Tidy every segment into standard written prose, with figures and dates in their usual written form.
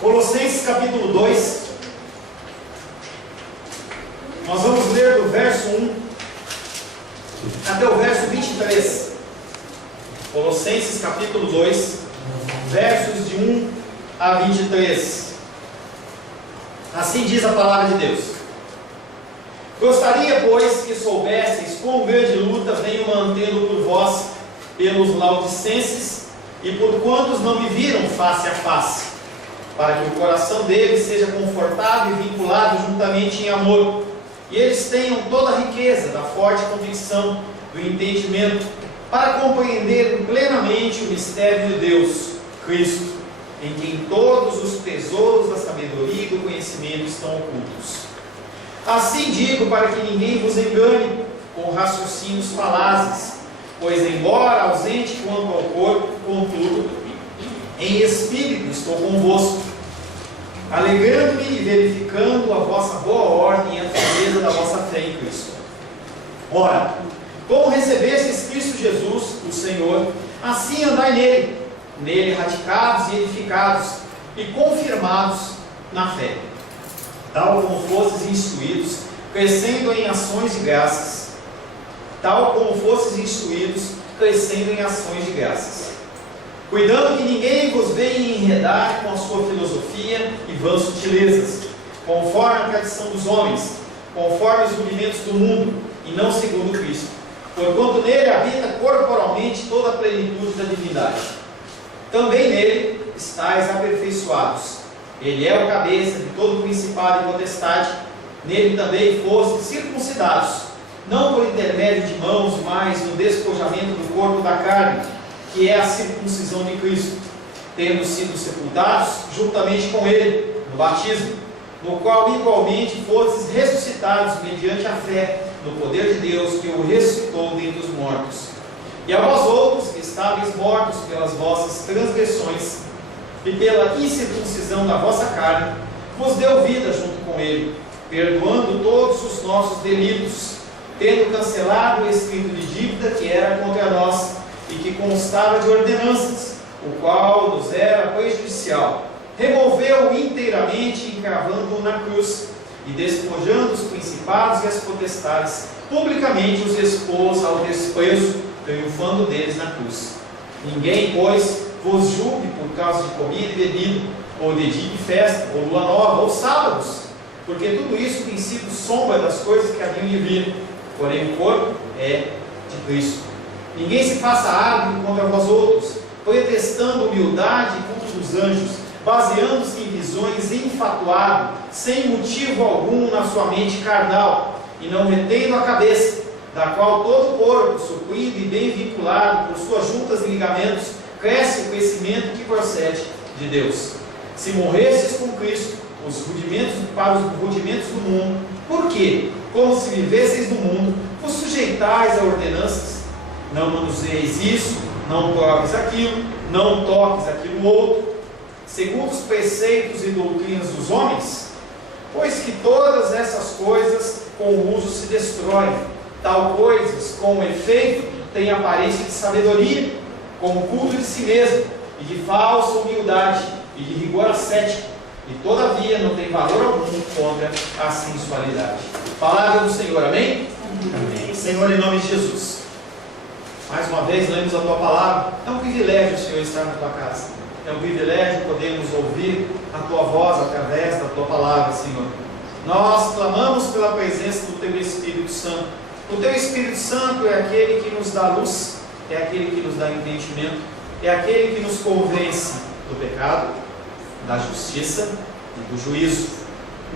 Colossenses capítulo 2, nós vamos ler do verso 1 até o verso 23. Colossenses capítulo 2, versos de 1 a 23. Assim diz a palavra de Deus: Gostaria, pois, que soubesseis quão grande luta venho mantendo por vós pelos laodicenses e por quantos não me viram face a face, para que o coração deles seja confortado e vinculado juntamente em amor, e eles tenham toda a riqueza da forte convicção do entendimento, para compreenderem plenamente o mistério de Deus, Cristo, em quem todos os tesouros da sabedoria e do conhecimento estão ocultos. Assim digo, para que ninguém vos engane com raciocínios falazes, pois embora ausente quanto ao corpo, contudo, em espírito estou convosco, alegrando-me e verificando a vossa boa ordem e a firmeza da vossa fé em Cristo. Ora, como recebestes Cristo Jesus, o Senhor, assim andai nele radicados e edificados e confirmados na fé, tal como fostes instruídos, crescendo em ações de graças, cuidando que ninguém vos venha enredar com a sua filosofia e vãs sutilezas, conforme a tradição dos homens, conforme os rudimentos do mundo, e não segundo Cristo, porquanto nele habita corporalmente toda a plenitude da divindade. Também nele estáis aperfeiçoados. Ele é o cabeça de todo principado e potestade. Nele também fostes circuncidados, não por intermédio de mãos, mas no despojamento do corpo da carne, que é a circuncisão de Cristo, tendo sido sepultados juntamente com Ele no batismo, no qual igualmente fostes ressuscitados mediante a fé no poder de Deus que o ressuscitou dentre os mortos. E a vós outros, que estáveis mortos pelas vossas transgressões e pela incircuncisão da vossa carne, vos deu vida junto com Ele, perdoando todos os nossos delitos, tendo cancelado o escrito de dívida que era contra nós e que constava de ordenanças, o qual nos era prejudicial, removeu-o inteiramente, encravando-o na cruz, e despojando os principados e as potestades, publicamente os expôs ao desprezo, triunfando deles na cruz. Ninguém, pois, vos julgue por causa de comida e bebida, ou de dia de festa, ou lua nova, ou sábados, porque tudo isso tem sido sombra das coisas que haviam de vir, porém o corpo é de Cristo. Ninguém se faça árbitro contra vós outros, pretextando humildade contra os anjos, baseando-se em visões, enfatuado, sem motivo algum na sua mente carnal, e não retendo a cabeça, da qual todo o corpo, suprido e bem vinculado por suas juntas e ligamentos, cresce o crescimento que procede de Deus. Se morresses com Cristo, para os rudimentos do mundo, por quê? Como se vivesseis no mundo, vos sujeitais a ordenanças. Não manuseis isso, não proves aquilo, não toques aquilo outro, segundo os preceitos e doutrinas dos homens? Pois que todas essas coisas com o uso se destroem, tal coisas com efeito têm aparência de sabedoria, como culto de si mesmo, e de falsa humildade, e de rigor ascético, e todavia não tem valor algum contra a sensualidade. Palavra do Senhor, amém? Amém. Senhor, em nome de Jesus, mais uma vez lemos a Tua Palavra. É um privilégio, Senhor, estar na Tua casa. É um privilégio podermos ouvir a Tua voz através da Tua Palavra, Senhor. Nós clamamos pela presença do Teu Espírito Santo. O Teu Espírito Santo é aquele que nos dá luz, é aquele que nos dá entendimento, é aquele que nos convence do pecado, da justiça e do juízo.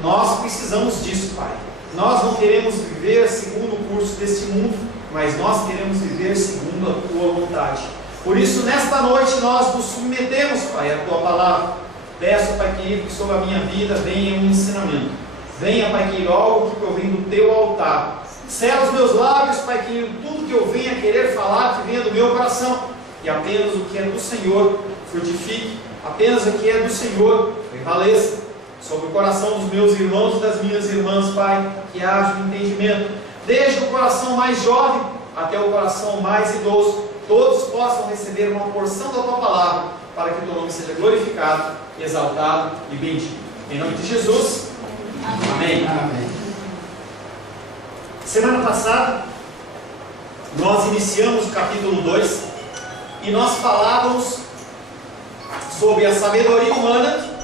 Nós precisamos disso, Pai. Nós não queremos viver segundo o curso deste mundo, mas nós queremos viver segundo a Tua vontade. Por isso, nesta noite, nós nos submetemos, Pai, à Tua Palavra. Peço, Pai querido, que sobre a minha vida venha um ensinamento. Venha, Pai querido, algo que provém do Teu altar. Sela os meus lábios, Pai querido, tudo que eu venha querer falar, que venha do meu coração. E apenas o que é do Senhor frutifique. Apenas o que é do Senhor prevaleça sobre o coração dos meus irmãos e das minhas irmãs, Pai, que haja um entendimento, desde o coração mais jovem até o coração mais idoso, todos possam receber uma porção da tua palavra, para que o teu nome seja glorificado, exaltado e bendito. Em nome de Jesus, amém. Amém. Semana passada, nós iniciamos o capítulo 2 e nós falávamos sobre a sabedoria humana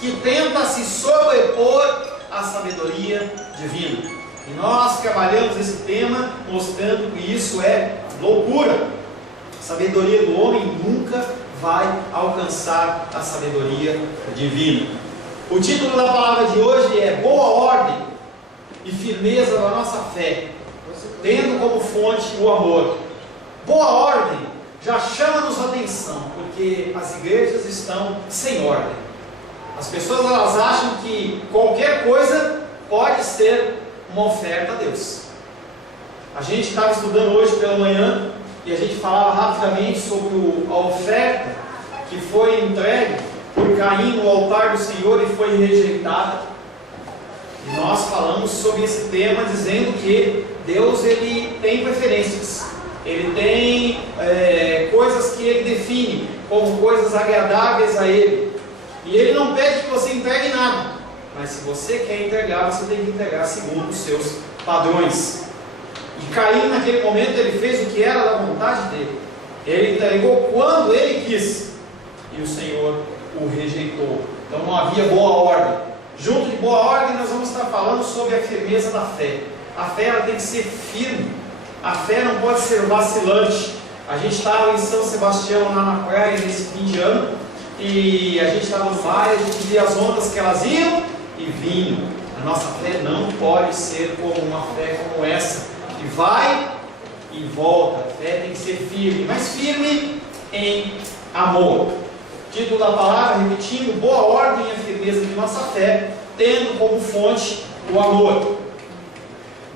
que tenta se sobrepor à sabedoria divina. E nós trabalhamos esse tema mostrando que isso é loucura. A sabedoria do homem nunca vai alcançar a sabedoria divina. O título da palavra de hoje é Boa Ordem e Firmeza da Nossa Fé, tendo como fonte o amor. Boa ordem já chama-nos a atenção, porque as igrejas estão sem ordem. As pessoas elas acham que qualquer coisa pode ser uma oferta a Deus. A gente estava estudando hoje pela manhã e a gente falava rapidamente sobre a oferta que foi entregue por Caim no altar do Senhor e foi rejeitada. E nós falamos sobre esse tema dizendo que Deus ele tem preferências, ele tem coisas que ele define como coisas agradáveis a ele, e ele não pede que você entregue nada, mas se você quer entregar, você tem que entregar segundo os seus padrões. E Caim naquele momento ele fez o que era da vontade dele, ele entregou quando ele quis, e o Senhor o rejeitou. Então não havia boa ordem. Junto de boa ordem nós vamos estar falando sobre a firmeza da fé. A fé ela tem que ser firme, a fé não pode ser vacilante. A gente estava em São Sebastião lá na praia nesse fim de ano, e a gente estava no mar e a gente via as ondas que elas iam e vinham. A nossa fé não pode ser como uma fé como essa, que vai e volta. A fé tem que ser firme, mas firme em amor. Título da palavra, repetindo, boa ordem e a firmeza de nossa fé, tendo como fonte o amor.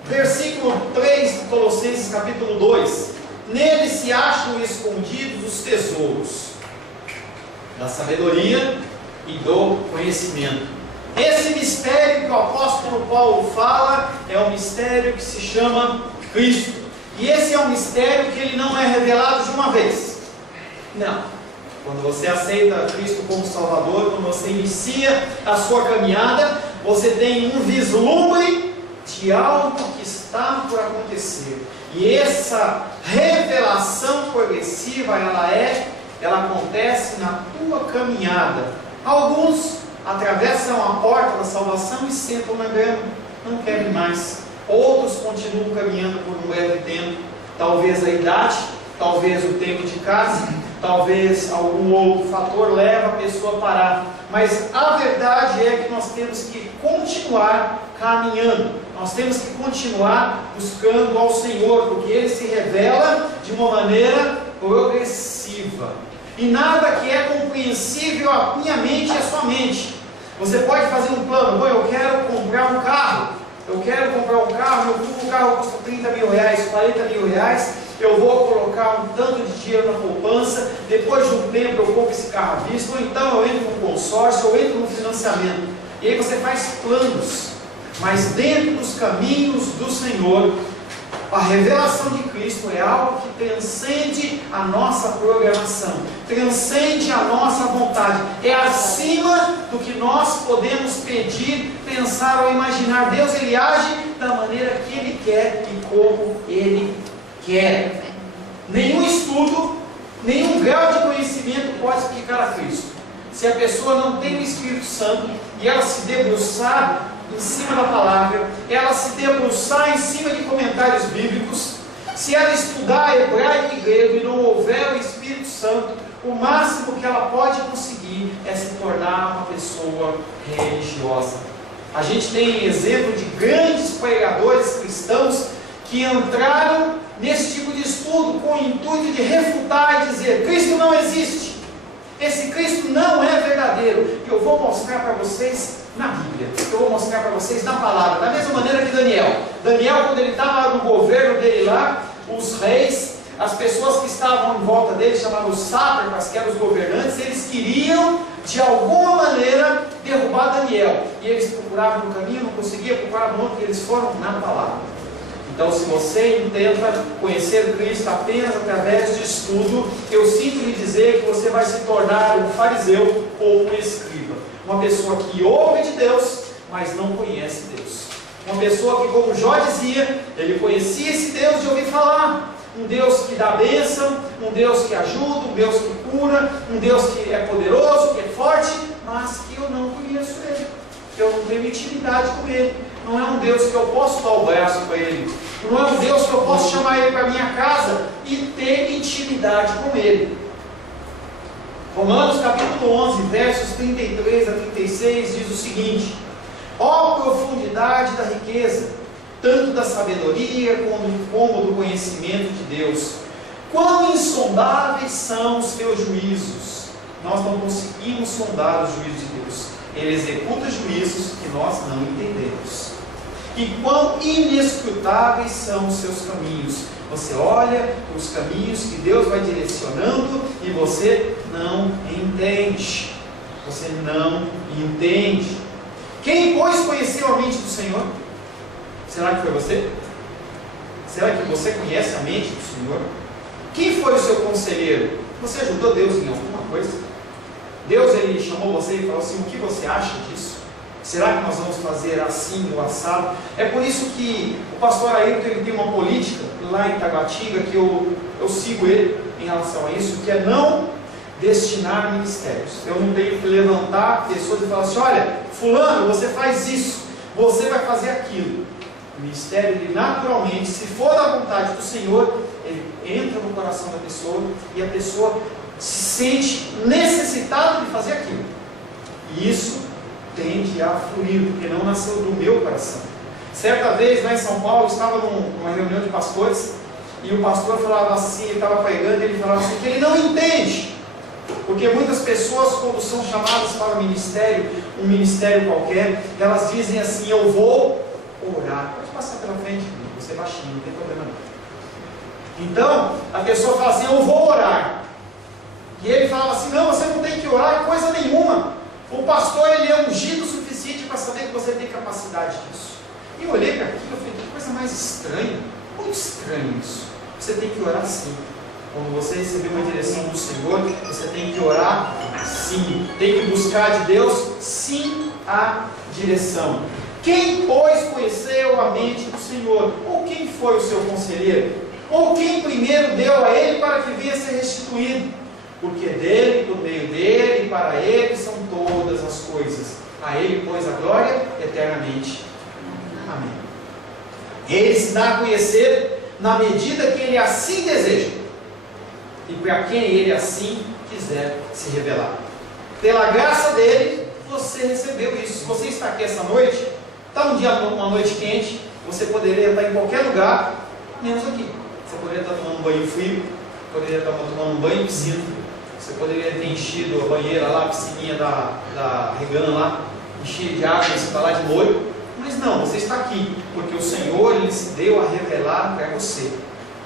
Versículo 3 de Colossenses capítulo 2: nele se acham escondidos os tesouros da sabedoria e do conhecimento. Esse mistério que o apóstolo Paulo fala é um mistério que se chama Cristo. E esse é um mistério que ele não é revelado de uma vez. Não. Quando você aceita Cristo como Salvador, quando você inicia a sua caminhada, você tem um vislumbre de algo que está por acontecer. E essa revelação progressiva, ela acontece na tua caminhada. Alguns atravessam a porta da salvação e sentam na grama, não querem mais. Outros continuam caminhando por um breve tempo, talvez a idade, talvez o tempo de casa, talvez algum outro fator leva a pessoa a parar, mas a verdade é que nós temos que continuar caminhando, nós temos que continuar buscando ao Senhor, porque Ele se revela de uma maneira progressiva, e nada que é compreensível à minha mente é a sua mente. Você pode fazer um plano: bom, eu quero comprar um carro, meu carro custa 30 mil reais, 40 mil reais, eu vou colocar um tanto de dinheiro na poupança, depois de um tempo eu compro esse carro à vista, ou então eu entro no consórcio, ou entro no financiamento, e aí você faz planos, mas dentro dos caminhos do Senhor, a revelação de Cristo é algo que transcende a nossa programação, transcende a nossa vontade, é acima do que nós podemos pedir, pensar ou imaginar. Deus ele age da maneira que Ele quer e como Ele quer. Nenhum estudo, nenhum grau de conhecimento pode explicar a Cristo. Se a pessoa não tem o Espírito Santo e ela se debruçar em cima da palavra, ela se debruçar em cima de comentários bíblicos, se ela estudar hebraico e grego e não houver o Espírito Santo, o máximo que ela pode conseguir é se tornar uma pessoa religiosa. A gente tem exemplo de grandes pregadores cristãos que entraram nesse tipo de estudo com o intuito de refutar e dizer: Cristo não existe, esse Cristo não é verdadeiro. E eu vou mostrar para vocês na Bíblia, eu vou mostrar para vocês na palavra, da mesma maneira que Daniel, quando ele estava no governo dele lá, os reis, as pessoas que estavam em volta dele, chamavam os sátrapas, que eram os governantes, eles queriam de alguma maneira derrubar Daniel, e eles procuravam no caminho, não conseguiam, procuravam no outro, e eles foram na palavra. Então, se você tenta conhecer Cristo apenas através de estudo, eu sinto lhe dizer que você vai se tornar um fariseu ou um escriba. Uma pessoa que ouve de Deus, mas não conhece Deus. Uma pessoa que, como Jó dizia, ele conhecia esse Deus de ouvir falar. Um Deus que dá bênção, um Deus que ajuda, um Deus que cura, um Deus que é poderoso, que é forte, mas que eu não conheço Ele. Eu não tenho intimidade com Ele. Não é um Deus que eu posso dar o braço para Ele. Não é um Deus que eu posso chamar Ele para minha casa e ter intimidade com Ele. Romanos capítulo 11, versos 33 a 36 diz o seguinte: ó profundidade da riqueza, tanto da sabedoria como do conhecimento de Deus. Quão insondáveis são os teus juízos. Nós não conseguimos sondar os juízos de Deus. Ele executa juízos que nós não entendemos. E quão inescrutáveis são os seus caminhos. Você olha os caminhos que Deus vai direcionando e você não entende. Você não entende. Quem, pois, conheceu a mente do Senhor? Será que foi você? Será que você conhece a mente do Senhor? Quem foi o seu conselheiro? Você ajudou Deus em alguma coisa? Deus, Ele chamou você e falou assim: o que você acha disso? Será que nós vamos fazer assim ou assado? É por isso que o pastor Ayrton, ele tem uma política lá em Taguatinga, que eu sigo ele em relação a isso, que é não destinar ministérios. Eu não tenho que levantar pessoas e falar assim: olha, fulano, você faz isso, você vai fazer aquilo. O ministério, ele naturalmente, se for da vontade do Senhor, ele entra no coração da pessoa e a pessoa se sente necessitada de fazer aquilo. E isso tende a fluir, porque não nasceu do meu coração. Certa vez, lá em São Paulo, eu estava numa reunião de pastores, e o pastor falava assim, ele estava pregando, e ele falava assim, que ele não entende, porque muitas pessoas, quando são chamadas para um ministério qualquer, elas dizem assim: eu vou orar. Pode passar pela frente, você é baixinho, não tem problema não. Então, a pessoa fala assim: eu vou orar. E ele falava assim: não, você não tem que orar coisa nenhuma. O pastor, ele é ungido o suficiente para saber que você tem capacidade disso. E eu olhei para aquilo e falei: que coisa mais estranha, muito estranho isso. Você tem que orar sim. Quando você receber uma direção do Senhor, você tem que orar sim. Tem que buscar de Deus sim a direção. Quem, pois, conheceu a mente do Senhor? Ou quem foi o seu conselheiro? Ou quem primeiro deu a ele para que vinha a ser restituído? Porque dele, por meio dele e para ele são todas as coisas. A ele, pois, a glória eternamente. Amém. Ele se dá a conhecer na medida que ele assim deseja, e para quem ele assim quiser se revelar. Pela graça dele, você recebeu isso. Se você está aqui essa noite, está uma noite quente, você poderia estar em qualquer lugar, menos aqui. Você poderia estar tomando um banho frio, poderia estar tomando um banho em piscina, você poderia ter enchido a banheira lá, a piscininha da Regana lá, encher de água, você está lá de molho. Mas não, você está aqui, porque o Senhor, Ele se deu a revelar para você.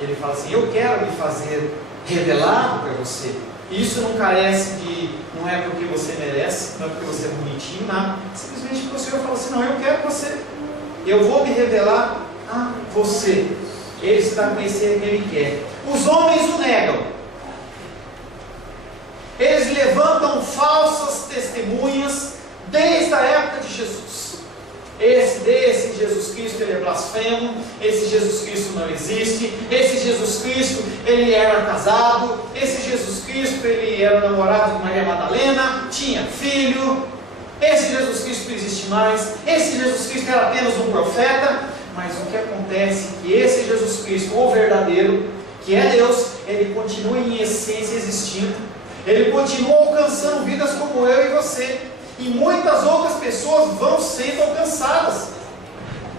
Ele fala assim: eu quero me fazer revelado para você. E isso não carece de, não é porque você merece, não é porque você é bonitinho, nada. Simplesmente porque o Senhor fala assim: não, eu quero você, eu vou me revelar a você. Ele se dá a conhecer quem Ele quer. Os homens o negam. Eles levantam falsas testemunhas desde a época de Jesus. Esse Jesus Cristo, ele é blasfemo, esse Jesus Cristo não existe, esse Jesus Cristo, ele era casado, esse Jesus Cristo, ele era namorado de Maria Madalena, tinha filho, esse Jesus Cristo não existe mais, esse Jesus Cristo era apenas um profeta. Mas o que acontece é que esse Jesus Cristo, o verdadeiro, que é Deus, ele continua em essência existindo, ele continua alcançando vidas como eu e você. E muitas outras pessoas vão sendo alcançadas,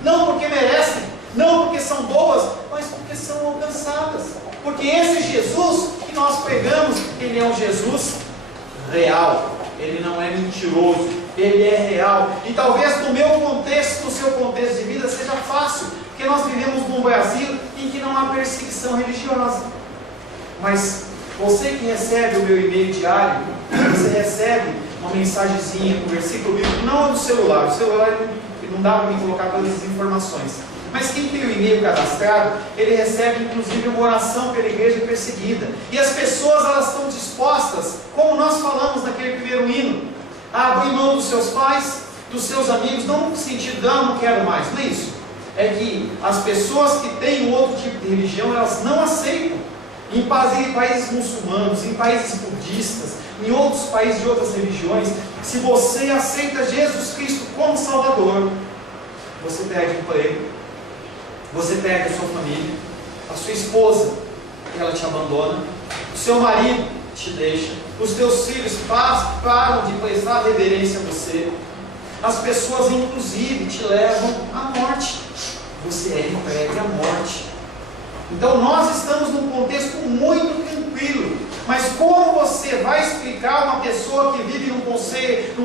não porque merecem, não porque são boas, mas porque são alcançadas, porque esse Jesus que nós pregamos, ele é um Jesus real, ele não é mentiroso, ele é real. E talvez no meu contexto, no seu contexto de vida seja fácil, porque nós vivemos num Brasil em que não há perseguição religiosa. Mas você que recebe o meu e-mail diário, você recebe uma mensagenzinha com versículo bíblico, não no celular. O celular não dá para me colocar todas as informações, Mas quem tem o e-mail cadastrado, ele recebe inclusive uma oração pela igreja perseguida. E as pessoas, elas estão dispostas, como nós falamos naquele primeiro hino, a abrir mão dos seus pais, dos seus amigos, não no sentido de, não quero mais, não é isso. É que as pessoas que têm outro tipo de religião, elas não aceitam. Em países muçulmanos, em países budistas, em outros países de outras religiões, se você aceita Jesus Cristo como Salvador, você perde o emprego, você perde a sua família, a sua esposa, ela te abandona, o seu marido te deixa, os teus filhos param de prestar reverência a você, as pessoas inclusive te levam à morte, você é entregue à morte. Então nós estamos num contexto muito tranquilo, mas como você vai explicar uma pessoa que vive num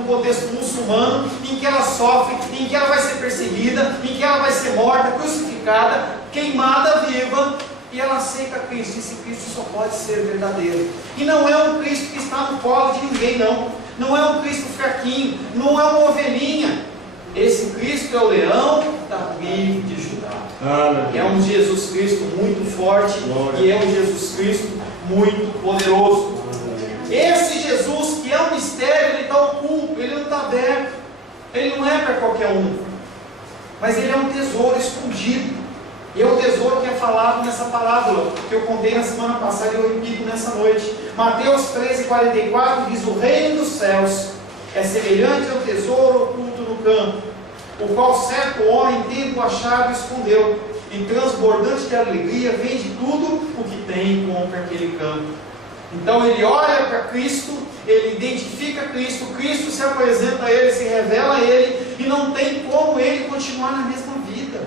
contexto muçulmano, em que ela sofre, em que ela vai ser perseguida, em que ela vai ser morta, crucificada, queimada viva, e ela aceita Cristo? Esse Cristo só pode ser verdadeiro, e não é um Cristo que está no colo de ninguém, não é um Cristo fraquinho, não é uma ovelhinha. Esse Cristo é o leão da tribo de Judá. É um Jesus Cristo muito forte, e é um Jesus Cristo muito poderoso. Esse Jesus que é um mistério, ele está oculto, ele não está aberto, ele não é para qualquer um, mas ele é um tesouro escondido, e é o tesouro que é falado nessa parábola que eu contei na semana passada e eu repito nessa noite. Mateus 13:44 diz: o reino dos céus é semelhante ao tesouro oculto no campo, o qual certo homem, tendo achado, escondeu, e transbordante de alegria, vende tudo o que tem e compra aquele campo. Então ele olha para Cristo, ele identifica Cristo, Cristo se apresenta a ele, se revela a ele, e não tem como ele continuar na mesma vida.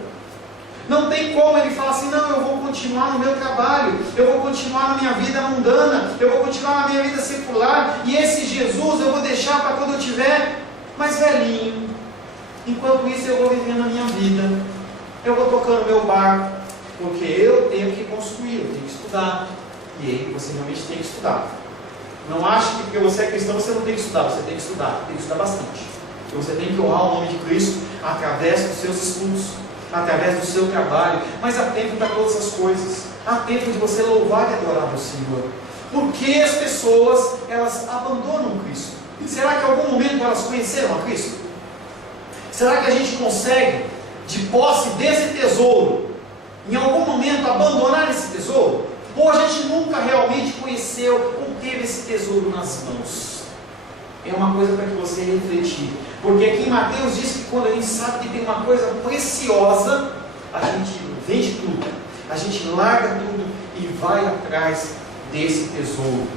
Não tem como ele falar assim: não, eu vou continuar no meu trabalho, eu vou continuar na minha vida mundana, eu vou continuar na minha vida secular, e esse Jesus eu vou deixar para quando eu tiver mais velhinho. Enquanto isso eu vou vivendo a minha vida, eu vou tocando meu barco, porque eu tenho que construir, eu tenho que estudar. E aí você realmente tem que estudar. Não ache que porque você é cristão você não tem que estudar, você tem que estudar bastante. Porque você tem que honrar o nome de Cristo através dos seus estudos, através do seu trabalho. Mas há tempo para todas as coisas, há tempo de você louvar e adorar o Senhor. Porque as pessoas, elas abandonam Cristo. Será que em algum momento elas conheceram a Cristo? Será que a gente consegue, de posse desse tesouro, em algum momento abandonar esse tesouro? Ou a gente nunca realmente conheceu ou teve esse tesouro nas mãos? É uma coisa para que você refletir. Porque aqui em Mateus diz que quando a gente sabe que tem uma coisa preciosa, a gente vende tudo, a gente larga tudo e vai atrás desse tesouro.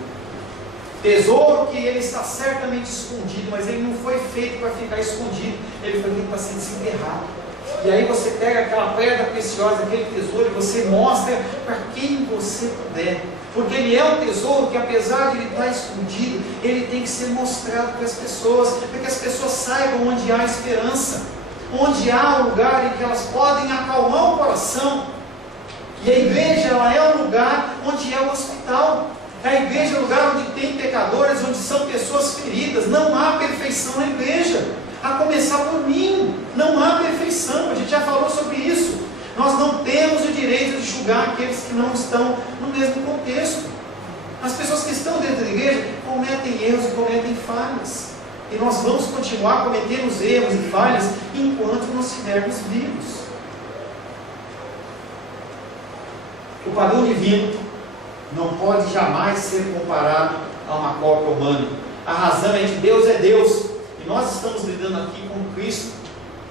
Tesouro que ele está certamente escondido, mas ele não foi feito para ficar escondido, ele foi feito para ser desenterrado. E aí você pega aquela pedra preciosa, aquele tesouro, e você mostra para quem você puder, porque ele é um tesouro que, apesar de ele estar escondido, ele tem que ser mostrado para as pessoas, para que as pessoas saibam onde há esperança, onde há um lugar em que elas podem acalmar o coração. E a igreja, ela é um lugar onde é o hospital. A igreja é um lugar onde tem pecadores, onde são pessoas feridas. Não há perfeição na igreja, a começar por mim. Não há perfeição, a gente já falou sobre isso. Nós não temos o direito de julgar aqueles que não estão no mesmo contexto. As pessoas que estão dentro da igreja cometem erros e cometem falhas, e nós vamos continuar cometendo os erros e falhas enquanto nós estivermos vivos. O padrão divino não pode jamais ser comparado a uma cópia humana. A razão é que Deus é Deus, e nós estamos lidando aqui com Cristo,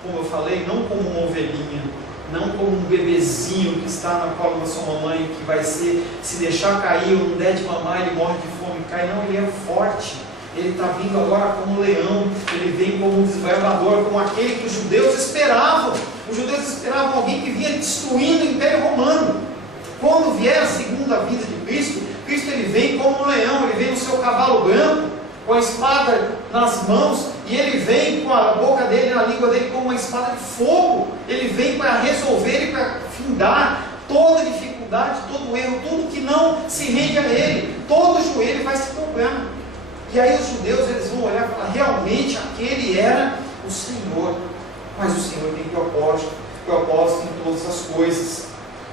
como eu falei, não como uma ovelhinha, não como um bebezinho que está na cola da sua mamãe, que vai ser, se deixar cair ou não der de mamar, ele morre de fome e cai. Não, ele é forte, ele está vindo agora como um leão, ele vem como um desbravador, como aquele que os judeus esperavam. Os judeus esperavam alguém que vinha destruindo o Império Romano. Quando vier a segunda vinda de Cristo, Cristo ele vem como um leão, ele vem no seu cavalo branco, com a espada nas mãos, e ele vem com a boca dele, na língua dele, como uma espada de fogo. Ele vem para resolver e para findar toda dificuldade, todo erro, tudo que não se rende a ele. Todo joelho vai se dobrar. E aí os judeus eles vão olhar e falar: realmente aquele era o Senhor. Mas o Senhor tem propósito em todas coisas.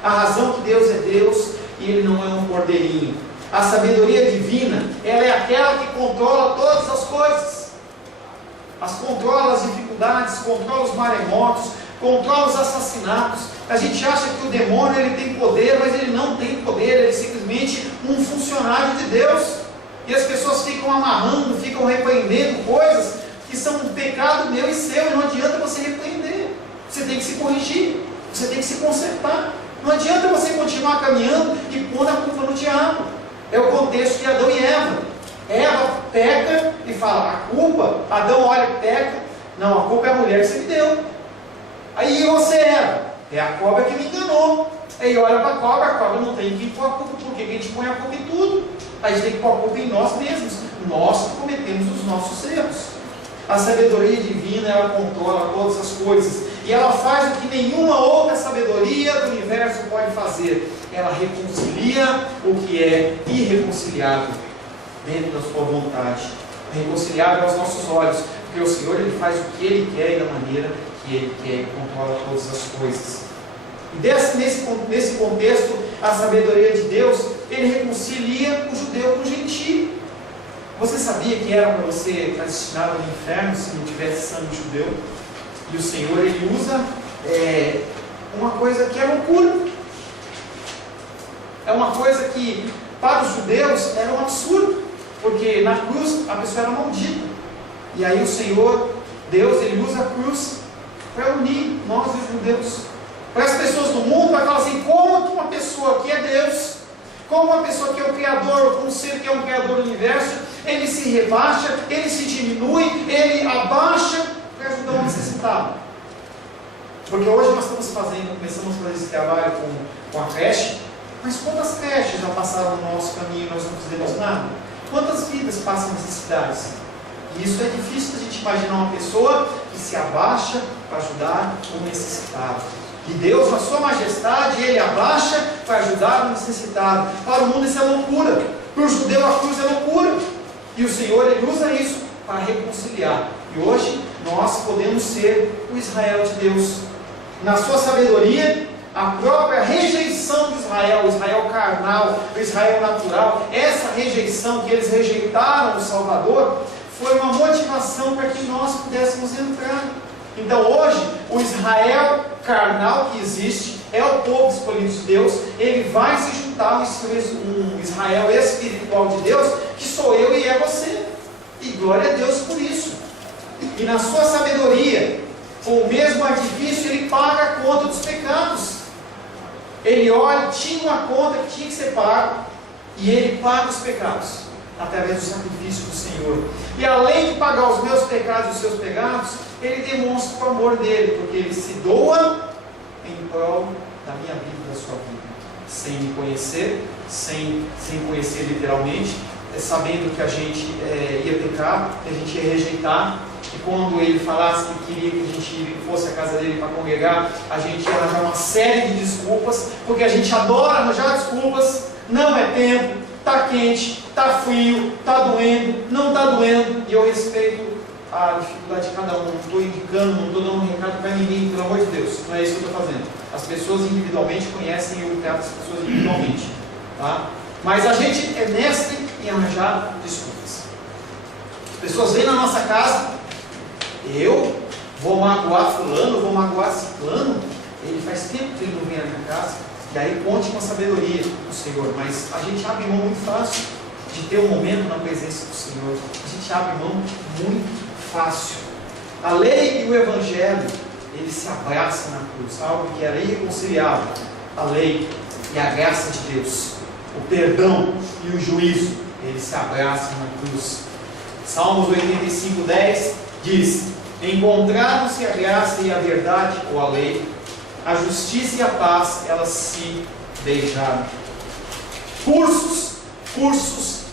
A razão que Deus é Deus e Ele não é um cordeirinho. A sabedoria divina, ela é aquela que controla todas as coisas. Controla as dificuldades, controla os maremotos, controla os assassinatos. A gente acha que o demônio ele tem poder, mas ele não tem poder, ele é simplesmente um funcionário de Deus. E as pessoas ficam amarrando, ficam repreendendo coisas que são um pecado meu e seu, e não adianta você repreender. Você tem que se corrigir, você tem que se consertar. Não adianta você continuar caminhando e pôr a culpa no diabo. É o contexto de Adão e Eva. Eva peca e fala, a culpa, Adão olha e peca, não, a culpa é a mulher que você me deu. Aí você, Eva, é a cobra que me enganou. Aí olha para a cobra não tem que pôr a culpa, porque a gente põe a culpa em tudo. A gente tem que pôr a culpa em nós mesmos, nós que cometemos os nossos erros. A sabedoria divina, ela controla todas as coisas, e ela faz o que nenhuma outra sabedoria do universo pode fazer. Ela reconcilia o que é irreconciliável dentro da sua vontade, reconciliável aos nossos olhos, porque o Senhor ele faz o que Ele quer e da maneira que Ele quer e controla todas as coisas. E nesse contexto, a sabedoria de Deus, Ele reconcilia o judeu com o gentio. Você sabia que era para você estar destinado ao inferno se não tivesse sangue judeu? E o Senhor Ele usa uma coisa que é loucura. É uma coisa que para os judeus era um absurdo, porque na cruz a pessoa era maldita. E aí o Senhor, Deus, Ele usa a cruz para unir nós os judeus. Para as pessoas do mundo, para falar assim, como que uma pessoa que é Deus, como uma pessoa que é o Criador, um ser que é um Criador do universo, ele se rebaixa, ele se diminui, ele abaixa para ajudar o necessitado. Porque hoje nós começamos a fazer esse trabalho com a creche, mas quantas creches já passaram no nosso caminho e nós não fizemos nada? Quantas vidas passam necessidades? E isso é difícil a gente imaginar uma pessoa que se abaixa para ajudar o necessitado. E Deus, na sua majestade, Ele abaixa para ajudar o necessitado. Para o mundo isso é loucura. Para o judeu a cruz é loucura. E o Senhor Ele usa isso para reconciliar. E hoje nós podemos ser o Israel de Deus. Na sua sabedoria, a própria rejeição de Israel, o Israel carnal, o Israel natural, essa rejeição que eles rejeitaram o Salvador, foi uma motivação para que nós pudéssemos entrar. Então hoje, o Israel carnal que existe, é o povo escolhido de Deus, ele vai se juntar um Israel espiritual de Deus, que sou eu e é você. E glória a Deus por isso. E na sua sabedoria, com o mesmo artifício, ele paga a conta dos pecados. Ele olha, tinha uma conta que tinha que ser paga, e ele paga os pecados, através do sacrifício do Senhor. E além de pagar os meus pecados e os seus pecados, ele demonstra o amor dele, porque ele se doa em prol da minha vida e da sua vida, sem me conhecer, sem conhecer literalmente, sabendo que a gente ia pecar, que a gente ia rejeitar, e quando ele falasse que queria que a gente fosse à casa dele para congregar, a gente ia arranjar uma série de desculpas, porque a gente adora arranjar desculpas. Não é tempo, está quente, está frio, está doendo, não está doendo, e eu respeito a dificuldade de cada um, não estou indicando, não estou dando um recado para ninguém, pelo amor de Deus, não é isso que eu estou fazendo. As pessoas individualmente conhecem e eu trato as pessoas individualmente, tá? Mas a gente é mestre em arranjar desculpas. As pessoas vêm na nossa casa, eu vou magoar fulano, vou magoar ciclano, ele faz tempo que ele não vem na minha casa, e aí conte com a sabedoria do Senhor, mas a gente abre mão muito fácil de ter um momento na presença do Senhor, a gente abre mão muito fácil. A lei e o Evangelho, eles se abraçam na cruz, algo que era irreconciliável. A lei e a graça de Deus, o perdão e o juízo, eles se abraçam na cruz. Salmos 85:10 diz: encontraram-se a graça e a verdade, ou a lei, a justiça e a paz, elas se beijaram. Cursos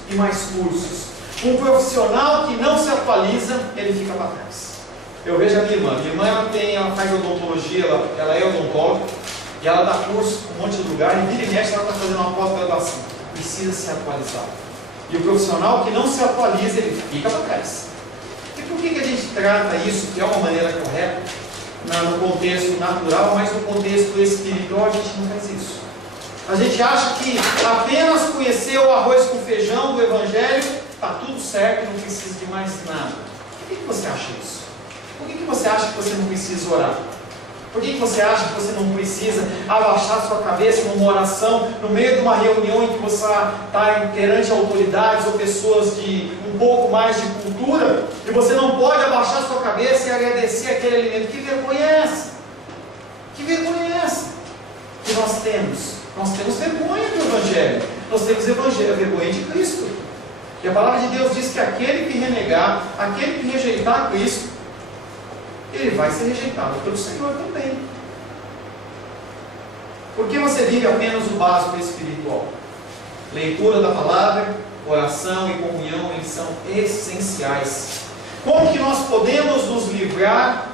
e mais cursos. Um profissional que não se atualiza, ele fica para trás. Eu vejo a minha irmã ela faz odontologia, ela é odontóloga, e ela dá curso em um monte de lugar, e vira e mexe ela está fazendo uma pós-graduação. Precisa se atualizar. E o profissional que não se atualiza, ele fica para trás. E por que a gente trata isso, que é uma maneira correta, no contexto natural, mas no contexto espiritual a gente não faz isso. A gente acha que apenas conhecer o arroz com feijão do Evangelho está tudo certo, não precisa de mais nada. Por que você acha isso? Por que você acha que você não precisa orar? Por que você acha que você não precisa abaixar sua cabeça numa oração, no meio de uma reunião em que você está perante autoridades ou pessoas de um pouco mais de cultura, e você não pode abaixar sua cabeça e agradecer aquele alimento? Que vergonha é essa? Que vergonha é essa que nós temos? Nós temos vergonha do Evangelho, nós temos vergonha de Cristo. E a palavra de Deus diz que aquele que renegar, aquele que rejeitar Cristo, ele vai ser rejeitado pelo Senhor também. Por que você vive apenas o básico espiritual? Leitura da palavra, oração e comunhão, eles são essenciais. Como que nós podemos nos livrar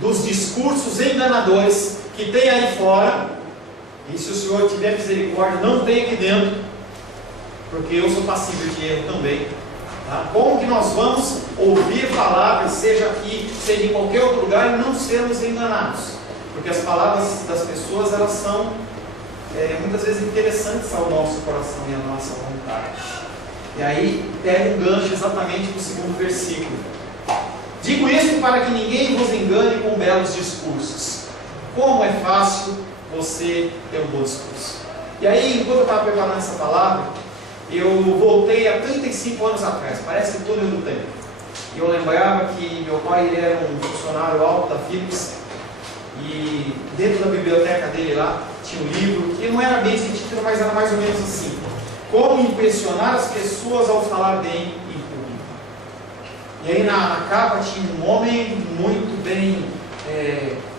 dos discursos enganadores que tem aí fora? E se o Senhor tiver misericórdia, não tem aqui dentro, porque eu sou passível de erro também. Tá? Como que nós vamos ouvir palavras, seja aqui, seja em qualquer outro lugar, e não sermos enganados? Porque as palavras das pessoas, elas são muitas vezes interessantes ao nosso coração e à nossa vontade. E aí pega um gancho exatamente no segundo versículo. Digo isso para que ninguém vos engane com belos discursos. Como é fácil você ter um bom discurso. E aí, enquanto eu estava preparando essa palavra, eu voltei a 35 anos atrás, parece que túnel do tempo. E eu lembrava que meu pai ele era um funcionário alto da Philips, e dentro da biblioteca dele lá tinha um livro que não era bem esse título, mas era mais ou menos assim: Como impressionar as pessoas ao falar bem em público. E aí na capa tinha um homem muito bem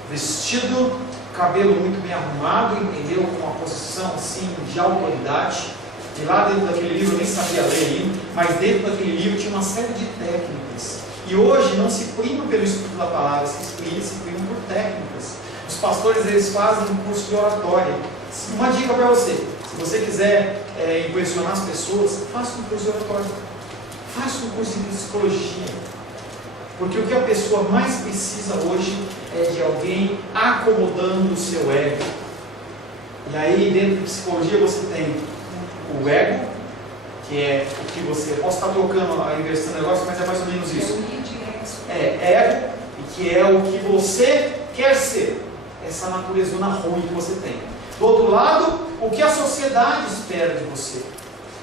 vestido, cabelo muito bem arrumado, entendeu? Com uma posição assim de autoridade. E lá dentro daquele livro, eu nem sabia ler ainda, mas dentro daquele livro tinha uma série de técnicas. E hoje não se prima pelo estudo da palavra, se prima por técnicas. Os pastores, eles fazem um curso de oratória. Uma dica para você: se você quiser impressionar as pessoas, faça um curso de oratória, faça um curso de psicologia. Porque o que a pessoa mais precisa hoje é de alguém acomodando o seu ego. E aí dentro de psicologia você tem o ego, que é o que você... Posso estar trocando a inversão do negócio, mas é mais ou menos isso. Ego, que é o que você quer ser. Essa naturezona ruim que você tem. Do outro lado, o que a sociedade espera de você.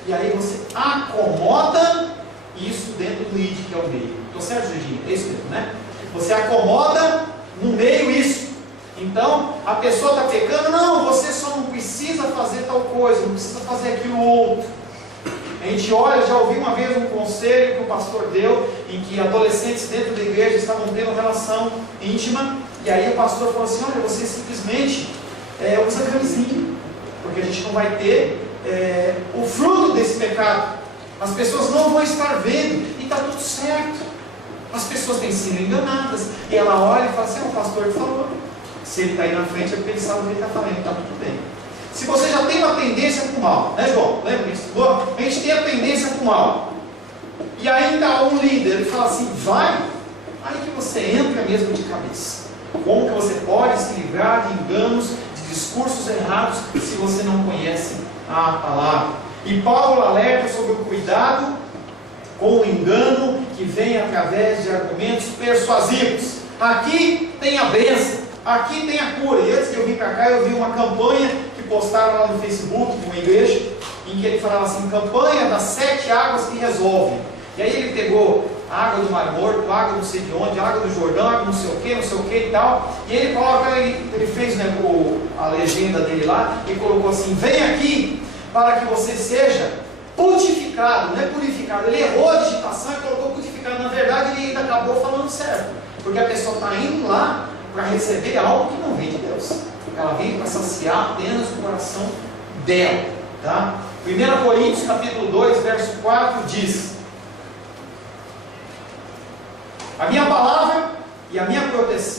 E aí você acomoda isso dentro do id, que é o meio. Estou certo, Judinho? É isso mesmo, né? Você acomoda no meio isso. Então, a pessoa está pecando, não, você só não precisa fazer tal coisa, não precisa fazer aquilo outro. A gente olha, já ouvi uma vez um conselho que o pastor deu, em que adolescentes dentro da igreja estavam tendo relação íntima, e aí o pastor falou assim: olha, você simplesmente usa camisinha, porque a gente não vai ter o fruto desse pecado. As pessoas não vão estar vendo, e está tudo certo. As pessoas têm sido enganadas, e ela olha e fala assim: o pastor falou. Se ele está aí na frente é porque ele sabe o que ele está falando, está tudo bem. Se você já tem uma tendência para o mal, né, João? Lembra disso? A gente tem a tendência para o mal. E ainda um líder, ele fala assim: vai, aí que você entra mesmo de cabeça. Como que você pode se livrar de enganos, de discursos errados, se você não conhece a palavra? E Paulo alerta sobre o cuidado com o engano que vem através de argumentos persuasivos. Aqui tem a bênção, aqui tem a cura. E antes que eu vim para cá, eu vi uma campanha que postaram lá no Facebook de uma igreja, em que ele falava assim: campanha das 7 águas que resolvem. E aí ele pegou a água do Mar Morto, água não sei de onde, água do Jordão, água não sei o que e tal. E ele coloca, ele fez a legenda dele lá e colocou assim: vem aqui para que você seja purificado, não é purificado. Ele errou a digitação e colocou purificado. Na verdade, ele ainda acabou falando certo, porque a pessoa está indo lá para receber algo que não vem de Deus. Ela vem para saciar apenas o coração dela. Tá? 1 Coríntios capítulo 2, verso 4 diz: a minha palavra e a minha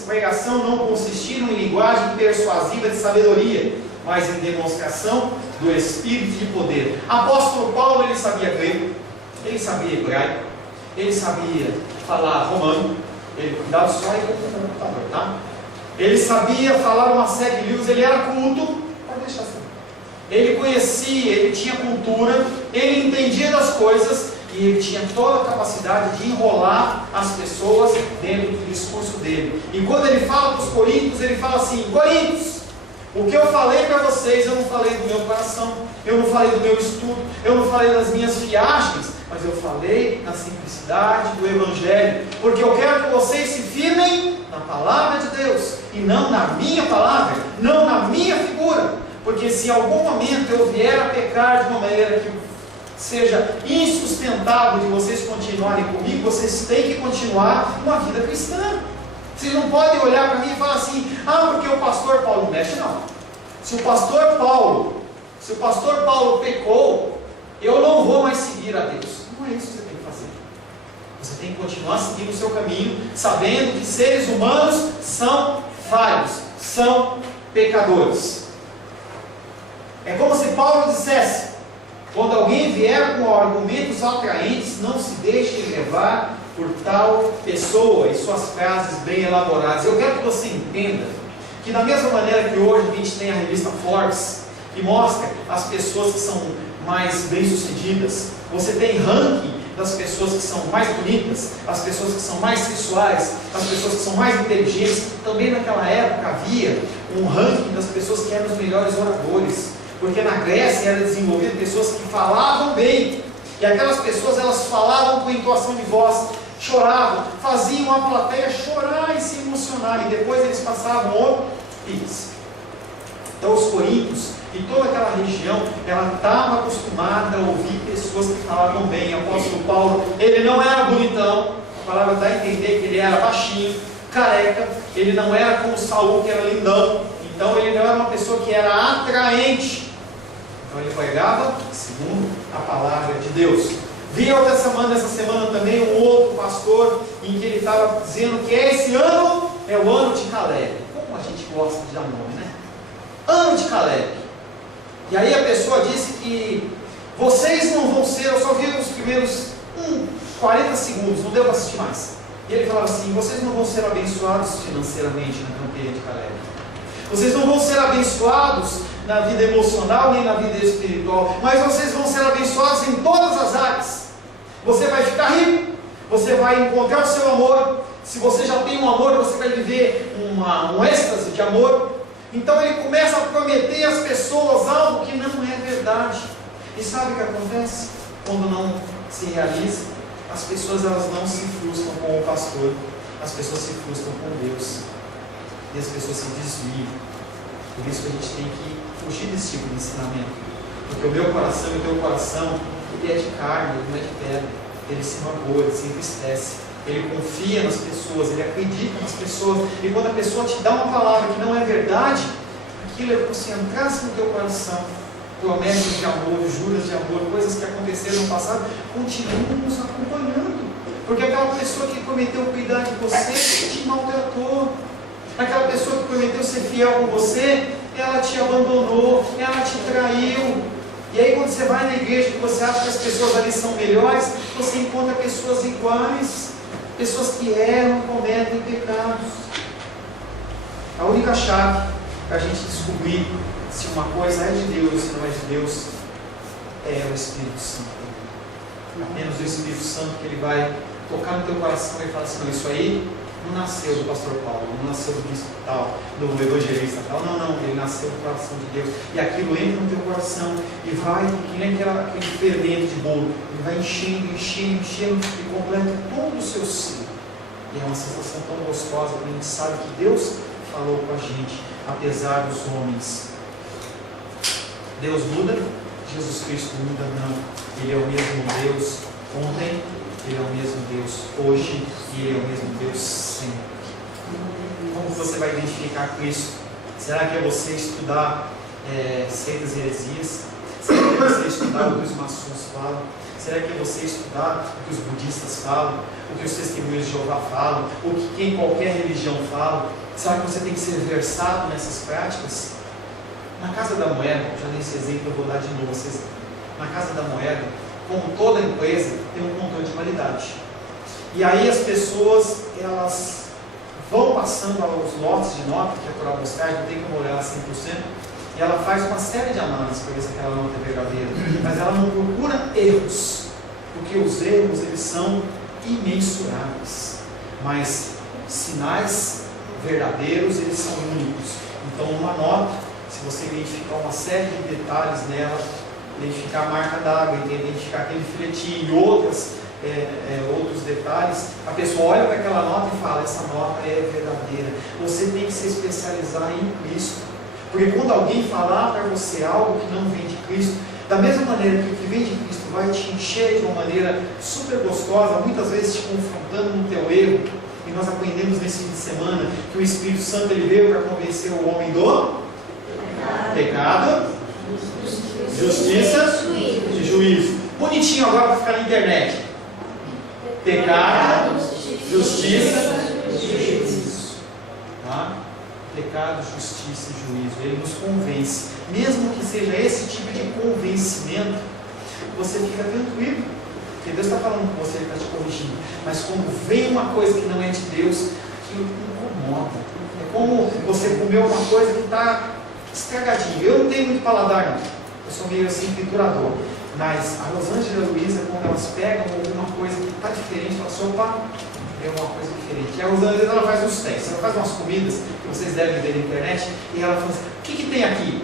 pregação não consistiram em linguagem persuasiva de sabedoria, mas em demonstração do Espírito e de poder. Apóstolo Paulo, ele sabia grego, ele sabia hebraico, ele sabia falar romano. Ele, cuidado só aí com o computador, tá? Ele sabia falar uma série de livros, ele era culto, pode deixar assim. Ele conhecia, ele tinha cultura, ele entendia das coisas e ele tinha toda a capacidade de enrolar as pessoas dentro do discurso dele. E quando ele fala para os coríntios, ele fala assim: Coríntios, o que eu falei para vocês, eu não falei do meu coração, eu não falei do meu estudo, eu não falei das minhas viagens, mas eu falei na simplicidade do Evangelho, porque eu quero que vocês se firmem na palavra de Deus, e não na minha palavra, não na minha figura, porque se em algum momento eu vier a pecar de uma maneira que seja insustentável de vocês continuarem comigo, vocês têm que continuar uma vida cristã. Vocês não podem olhar para mim e falar assim: ah, porque o pastor Paulo mexe. Não. Se o pastor Paulo pecou, eu não vou mais seguir a Deus. Não é isso que você tem que fazer. Você tem que continuar seguindo o seu caminho, sabendo que seres humanos são falhos, são pecadores. É como se Paulo dissesse: quando alguém vier com argumentos atraentes, não se deixe levar por tal pessoa e suas frases bem elaboradas. Eu quero que você entenda que da mesma maneira que hoje a gente tem a revista Forbes, que mostra as pessoas que são mais bem-sucedidas, você tem ranking das pessoas que são mais bonitas, as pessoas que são mais sexuais, as pessoas que são mais inteligentes. Também naquela época havia um ranking das pessoas que eram os melhores oradores, porque na Grécia era desenvolvido pessoas que falavam bem, e aquelas pessoas elas falavam com entoação de voz, choravam, faziam a plateia chorar e se emocionar, e depois eles passavam o pix. Então os coríntios e toda aquela região, ela estava acostumada a ouvir pessoas que falavam bem. O apóstolo Paulo, ele não era bonitão, a palavra dá a entender que ele era baixinho, careca, ele não era como Saul, que era lindão, então ele não era uma pessoa que era atraente. Então ele pregava segundo a palavra de Deus. Vi essa semana também um outro pastor, em que ele estava dizendo que esse ano é o ano de Caleb. Como a gente gosta de dar nome, né? Ano de Caleb. E aí a pessoa disse que vocês não vão ser, eu só vi os primeiros 40 segundos, não deu para assistir mais. E ele falava assim: vocês não vão ser abençoados financeiramente na campanha de Caleb. Vocês não vão ser abençoados na vida emocional nem na vida espiritual, mas vocês vão ser abençoados em todas as áreas. Você vai ficar rico, você vai encontrar o seu amor. Se você já tem um amor, você vai viver um êxtase de amor. Então ele começa a prometer às pessoas algo que não é verdade. E sabe o que acontece? Quando não se realiza, as pessoas elas não se frustram com o pastor, as pessoas se frustram com Deus, e as pessoas se desviam. Por isso que a gente tem que fugir desse tipo de ensinamento, porque o meu coração e o teu coração, ele é de carne, ele não é de pedra. Ele se magoa, ele se entristece, ele confia nas pessoas, ele acredita nas pessoas, e quando a pessoa te dá uma palavra que não é verdade, aquilo é como se entrasse no teu coração. Promessas de amor, juras de amor, coisas que aconteceram no passado, continuam nos acompanhando, porque aquela pessoa que prometeu cuidar de você te maltratou, aquela pessoa que prometeu ser fiel com você, ela te abandonou, ela te traiu. E aí quando você vai na igreja e você acha que as pessoas ali são melhores, você encontra pessoas iguais, pessoas que erram, cometem pecados. A única chave para a gente descobrir se uma coisa é de Deus ou se não é de Deus é o Espírito Santo. Apenas o Espírito Santo que ele vai tocar no teu coração e falar assim: não, isso aí não nasceu do pastor Paulo, não nasceu do bispo tal, do evangelista tal, não, ele nasceu do coração de Deus, e aquilo entra no teu coração, e vai, que nem aquele fermento de bolo, ele vai enchendo, e completa todo o seu ser, e é uma sensação tão gostosa, porque a gente sabe que Deus falou com a gente, apesar dos homens. Deus muda? Jesus Cristo muda? Não, ele é o mesmo Deus ontem, ele é o mesmo Deus hoje e ele é o mesmo Deus sempre. Como você vai identificar com isso? Será que é você estudar seitas e heresias? Será que é você estudar o que os maçons falam? Será que é você estudar o que os budistas falam? O que os testemunhos de Jeová falam? O que em qualquer religião fala? Será que você tem que ser versado nessas práticas? Na Casa da Moeda, já nesse exemplo eu vou dar de novo vocês. Na Casa da Moeda, como toda empresa, tem um controle de qualidade. E aí as pessoas, elas vão passando aos lotes de nota, que é por amostragem, não tem como olhar 100%, e ela faz uma série de análises para ver se aquela nota é verdadeira, mas ela não procura erros, porque os erros eles são imensuráveis, mas sinais verdadeiros eles são únicos. Então uma nota, se você identificar uma série de detalhes nela, identificar a marca d'água, identificar aquele filetinho e outros detalhes, a pessoa olha para aquela nota e fala, essa nota é verdadeira. Você tem que se especializar em Cristo, porque quando alguém falar para você algo que não vem de Cristo, da mesma maneira que o que vem de Cristo vai te encher de uma maneira super gostosa, muitas vezes te confrontando no teu erro, e nós aprendemos nesse fim de semana que o Espírito Santo ele veio para convencer o homem do pecado, justiça e juízo. Bonitinho agora para ficar na internet. Pecado, justiça e juízo. Tá? Pecado, justiça e juízo. Ele nos convence. Mesmo que seja esse tipo de convencimento, você fica tranquilo. Porque Deus está falando com você, Ele está te corrigindo. Mas quando vem uma coisa que não é de Deus, aquilo incomoda. É como você comer uma coisa que está estragadinha. Eu não tenho muito paladar, não. Eu sou meio assim, triturador. Mas a Rosângela e a Luísa, quando elas pegam alguma coisa que está diferente, elas falam, opa, é uma coisa diferente. E a Rosângela, ela faz uns testes. Ela faz umas comidas que vocês devem ver na internet. E ela fala assim, o que tem aqui?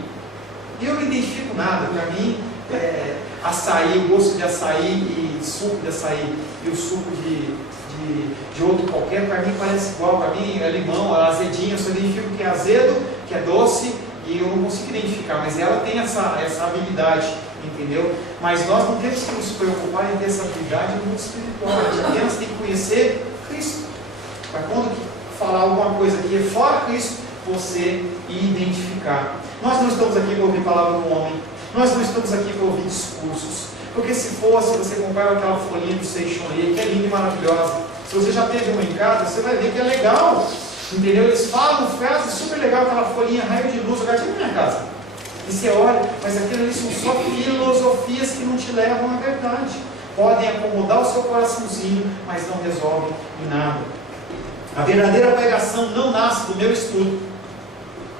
E eu não identifico nada. Para mim, açaí, o gosto de açaí e suco de açaí e o suco de outro qualquer, para mim parece igual. Para mim é limão, é azedinho, eu só identifico que é azedo, que é doce, e eu não consigo identificar, mas ela tem essa habilidade, entendeu? Mas nós não temos que nos preocupar em ter essa habilidade no mundo espiritual, a gente apenas tem que conhecer Cristo, para quando falar alguma coisa que é fora Cristo, você identificar. Nós não estamos aqui para ouvir palavra do homem, nós não estamos aqui para ouvir discursos, porque se fosse, você comprar aquela folhinha do Seixão ali, que é linda e maravilhosa, se você já teve uma em casa, você vai ver que é legal, entendeu? Eles falam frases super legal, aquela folhinha, raio de luz, eu já tive na minha casa, e você olha, mas aquilo ali são só filosofias que não te levam à verdade, podem acomodar o seu coraçãozinho, mas não resolvem em nada. A verdadeira pregação não nasce do meu estudo,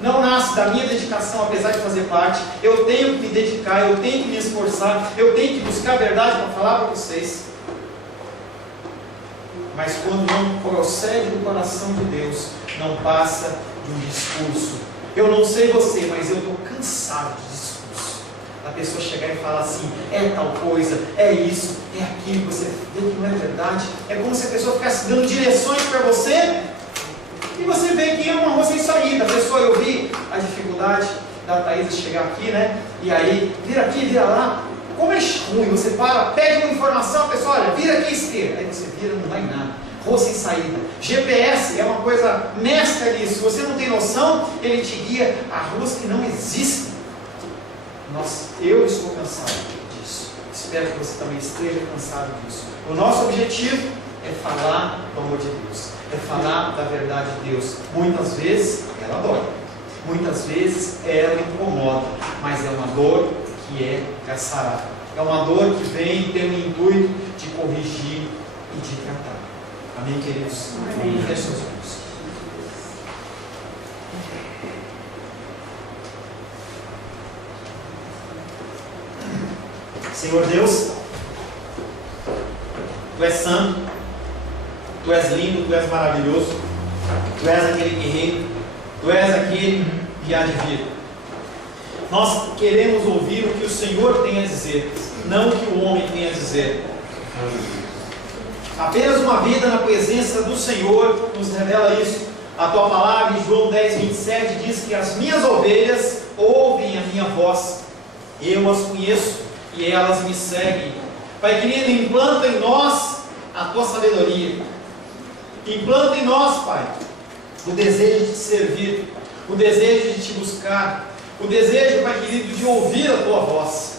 não nasce da minha dedicação, apesar de fazer parte. Eu tenho que me dedicar, eu tenho que me esforçar, eu tenho que buscar a verdade para falar para vocês. Mas quando não procede do coração de Deus, não passa de um discurso. Eu não sei você, mas eu estou cansado de discurso. A pessoa chegar e falar assim, é tal coisa, é isso, é aquilo, você vê que não é verdade. É como se a pessoa ficasse dando direções para você, e você vê que é uma rua sem saída. A pessoa, eu vi a dificuldade da Thaís chegar aqui, né? E aí, vira aqui, vira lá. Como é ruim, você para, pede uma informação, a pessoa, olha, vira aqui à esquerda. Aí você vira, não vai nada. Rua sem saída. GPS é uma coisa mestra nisso. Se você não tem noção, ele te guia a ruas que não existem. Eu estou cansado disso. Espero que você também esteja cansado disso. O nosso objetivo é falar do amor de Deus, é falar da verdade de Deus. Muitas vezes ela dói, muitas vezes ela incomoda, mas é uma dor que é sarada. É uma dor que vem ter o intuito de corrigir e de tratar. Amém, queridos? Amém. Feche seus olhos. Senhor Deus, Tu és santo, Tu és lindo, Tu és maravilhoso, Tu és aquele guerreiro, Tu és aquele que há de vir. Nós queremos ouvir o que o Senhor tem a dizer, não o que o homem tem a dizer. Apenas uma vida na presença do Senhor nos revela isso. A Tua palavra em João 10, 27 diz que as minhas ovelhas ouvem a minha voz, eu as conheço e elas me seguem. Pai querido, implanta em nós a Tua sabedoria, implanta em nós, Pai, o desejo de te servir, o desejo de te buscar, o desejo, Pai querido, de ouvir a Tua voz,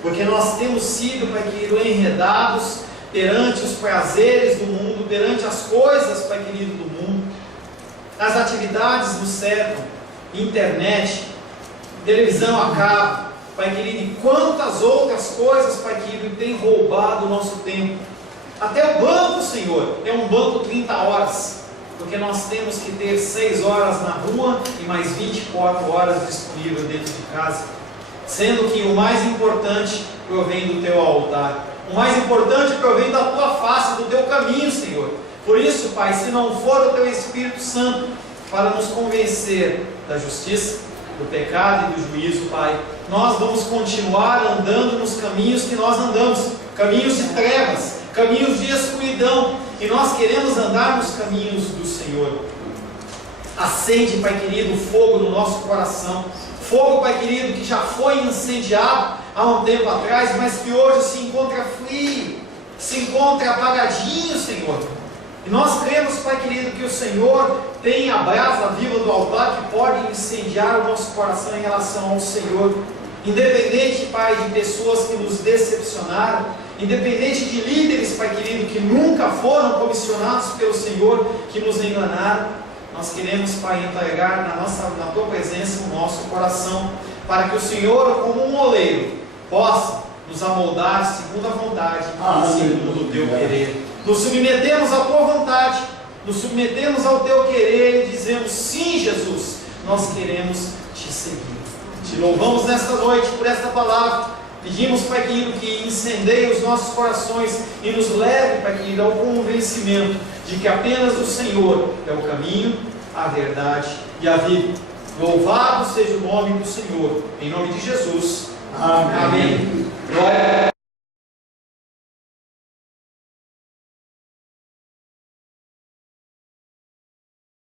porque nós temos sido, Pai querido, enredados perante os prazeres do mundo, perante as coisas, Pai querido, do mundo, as atividades do século, internet, televisão a cabo, Pai querido, e quantas outras coisas, Pai querido, têm roubado o nosso tempo. Até o banco, Senhor, é um banco 30 horas. porque nós temos que ter 6 horas na rua e mais 24 horas disponível dentro de casa, sendo que o mais importante provém do teu altar, o mais importante provém da tua face, do teu caminho, Senhor. Por isso, Pai, se não for o teu Espírito Santo para nos convencer da justiça, do pecado e do juízo, Pai, nós vamos continuar andando nos caminhos que nós andamos, caminhos de trevas, caminhos de escuridão, e nós queremos andar nos caminhos do Senhor. Acende, Pai querido, fogo no nosso coração, fogo, Pai querido, que já foi incendiado há um tempo atrás, mas que hoje se encontra frio, se encontra apagadinho, Senhor. E nós cremos, Pai querido, que o Senhor tem a brasa viva do altar que pode incendiar o nosso coração em relação ao Senhor. Independente, Pai, de pessoas que nos decepcionaram, independente de líderes, Pai querido, que nunca foram comissionados pelo Senhor, que nos enganaram, nós queremos, Pai, entregar na Tua presença o nosso coração, para que o Senhor, como um oleiro, possa nos amoldar segundo a vontade e segundo o Teu querer. Nos submetemos à Tua vontade, nos submetemos ao Teu querer e dizemos: sim, Jesus, nós queremos Te seguir. Te louvamos nesta noite por esta palavra. Pedimos, Pai querido, que incendeie os nossos corações e nos leve, Pai querido, ao convencimento de que apenas o Senhor é o caminho, a verdade e a vida. Louvado seja o nome do Senhor, em nome de Jesus. Amém. Glória